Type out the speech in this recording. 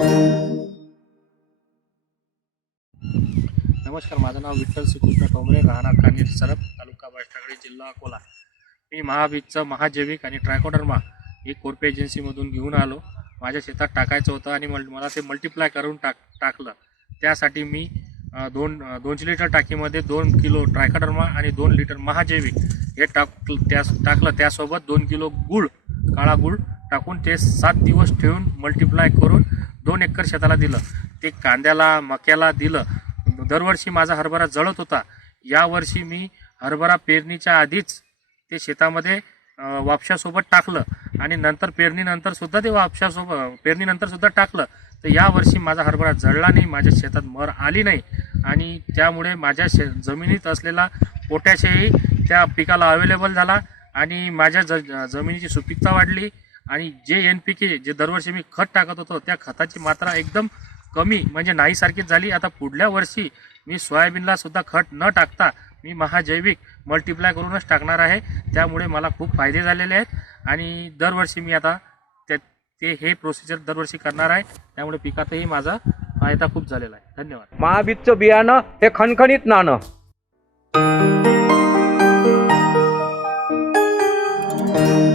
नमस्कार माझं नाव विठ्ठल श्रीकृष्ण टोंबरे राहणार कानेर सरप तालुका बाष्टागडी जिल्हा अकोला. मी महाबीजचं महाजैविक आणि ट्रायकोडर्मा ही कोर्पे एजन्सीमधून घेऊन आलो. माझ्या शेतात टाकायचं होतं आणि मल मला ते मल्टिप्लाय करून टाक टाकलं. त्यासाठी मी दोन दोनशे लिटर टाकीमध्ये दोन किलो ट्रायकोडर्मा आणि दोन लिटर महाजैविक हे टाक त्या टाकलं. त्यासोबत दोन किलो गुळ काळा गुळ टाकून ते सात दिवस ठेवून मल्टिप्लाय करून दोन एकर शेताला दिलं. ते कांद्याला मक्याला दिलं. दरवर्षी माझा हरभरा जळत होता. यावर्षी मी हरभरा पेरणीच्या आधीच ते शेतामध्ये वापशासोबत टाकलं. आणि नंतर पेरणीनंतरसुद्धा ते वापशासोबत पेरणीनंतरसुद्धा टाकलं. तर यावर्षी माझा हरभरा जळला नाही माझ्या शेतात मर आली नाही. आणि त्यामुळे माझ्या शे जमिनीत असलेला पोटॅशही त्या पिकाला अवेलेबल झाला. आणि माझ्या ज जमिनीची सुपीकता वाढली. आणि जे एन पी के जे दरवर्षी मी खत टाकत होतो त्या खताची मात्रा एकदम कमी म्हणजे नाहीसारखीच झाली. आता पुढल्या वर्षी मी सोयाबीनला सुद्धा खत न टाकता मी महाजैविक मल्टिप्लाय करूनच टाकणार आहे. त्यामुळे मला खूप फायदे झालेले आहेत. आणि दरवर्षी मी आता ते ते हे प्रोसिजर दरवर्षी करणार आहे. त्यामुळे पिकातही माझा फायदा खूप झालेला आहे. धन्यवाद. महाबीजचं बियाणं हे खणखणीत नाणं. thank you